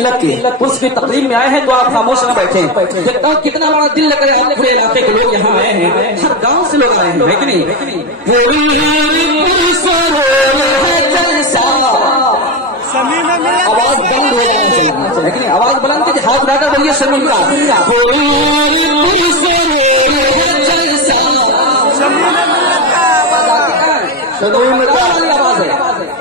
मिल्लत की उसकी तकरीर में आए हैं तो आप खामोश न बैठे। देखता हूँ कितना बड़ा दिल लग रहा है, पूरे इलाके के लोग यहाँ आए हैं, हर गांव से लोग आए हैं, है कि नहीं? आवाज बंद हो जाना चाहिए, है कि नहीं? आवाज बुलंद कीजिए, हाथ उठाकर बोलिए शमीम का।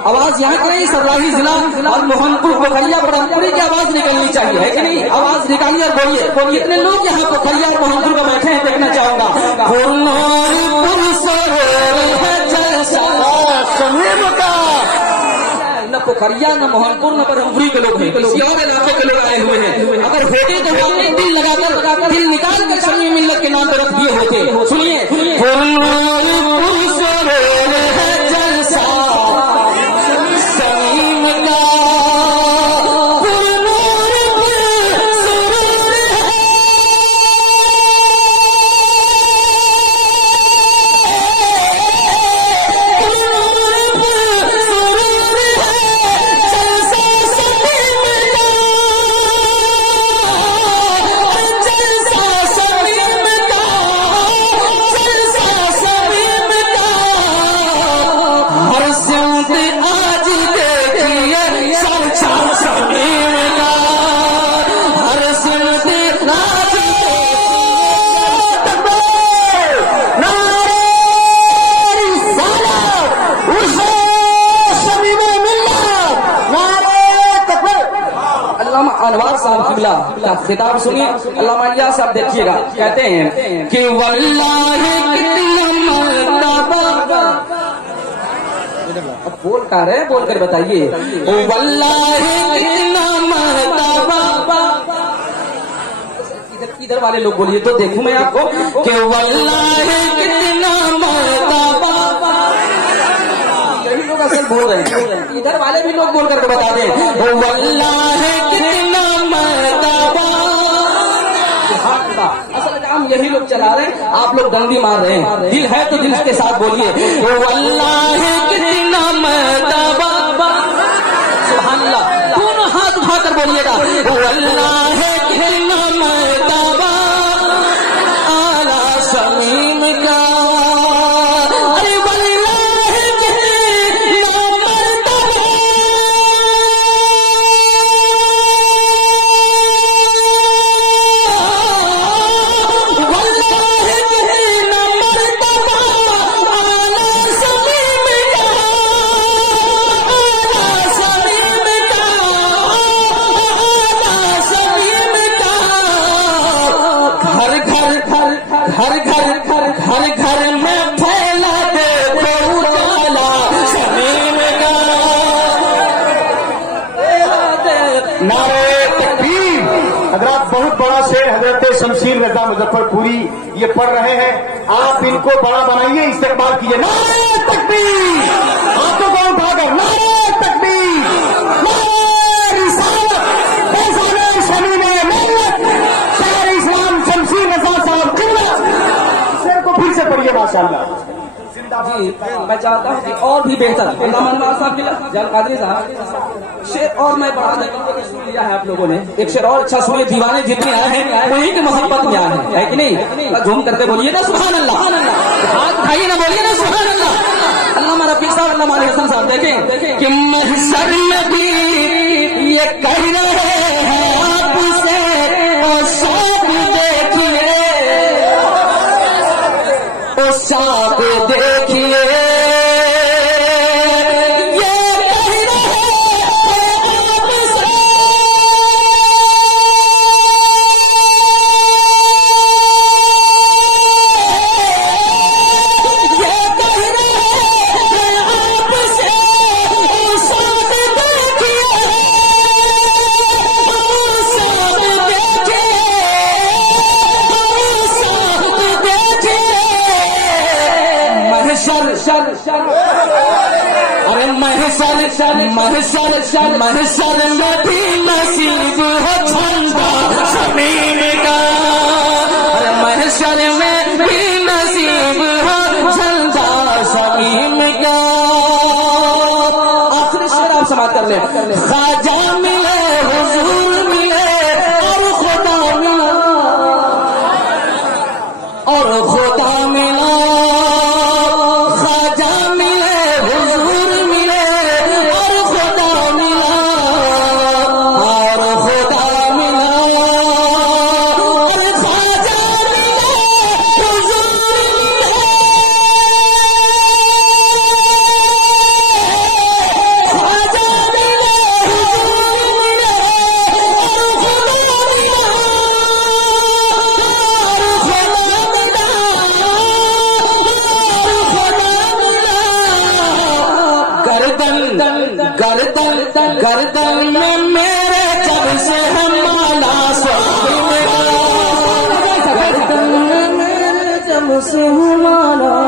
आवाज यहाँ की नहीं, सरलाही जिला और मोहनपुर पोखरिया ब्रह्मपुरी की आवाज निकलनी चाहिए, है कि नहीं? आवाज निकालिए और बोलिए। कितने लोग यहाँ पोखरिया और मोहनपुर में बैठे हैं देखना चाहूंगा। न पोखरिया न मोहनपुर न ब्रह्मपुरी के लोग हैं, किसी और इलाके के लोग आए हुए हैं। अगर होते तो हमने दिल लगाकर दिल निकाल कर शमीम मिल्लत के नाम पर रख दिए होते। सुनिए अनवार साहब किबला का खिताब सुनिए। अल्लामा इलियास साहब देखिएगा, कहते हैं कि वल्लाहि कितना मर्तबा, अब बोल का रहे बोल कर बताइए, वल्लाहि कितना मर्तबा। इधर वाले लोग बोलिए तो देखूं मैं आपको कि वल्लाहि कितना मर्तबा। यही लोग असल बोल रहे हैं, इधर वाले भी लोग बोल करके बता दें वल्लाहि कितना मर्तबा। असल काम यही लोग चला रहे हैं, आप लोग डंडी मार रहे हैं। दिल है तो दिल के साथ बोलिए वल्लाहि कितना मर्तबा। सुभान अल्लाह, दोनों हाथ उठाकर बोलिएगा वल्लाहि कितना मर्तबा आला शमीम का। घर घर में फैला दे उजाला शमीम का। नारे तकबीर। हजरत बहुत बड़ा शेर हजरत शमशीर रजा मुजफ्फरपुरी ये पढ़ रहे हैं, आप इनको बड़ा बनाइए, इस्तेमाल कीजिए। नारे तकबीर, हाथों को उठाकर नारे तकबीर, नारे रिसालत, फैज़ान शमीम मिल्लत, शायर इस्लाम शमशीर रजा साहब किबला। शेर को फिर से पढ़िए माशाअल्लाह। जी मैं चाहता हूँ कि और भी बेहतर अल्लामा अनवार साहब की जान कादरी साहब शेर और मैं बढ़ा देता हूँ। सुन लिया है आप लोगों ने, एक शेर और अच्छा सुनिए। दीवाने जितने आए हैं वही की मोहब्बत में आए हैं, है कि नहीं? झूम करके बोलिए ना सुभान अल्लाह, हाथ उठाइए ना, बोलिए ना सुभान अल्लाह। अल्लामा रफीक साहब, अल्लामा अली हसन साहब देखें कि महशर नबी ये कह रहे हैं आपसे और साथ देखिए, और साथ देखिए महशर में भी नसीब हो छंदा शमीम का। अरे महशर में भी नसीब हो छंदा शमीम का। आखिरी शेर आप समाप्त कर ले। ख्वाजा मिले हुजूर गर्दन में मेरे जब से हमारा गर्दन में मेरे जब से हमारा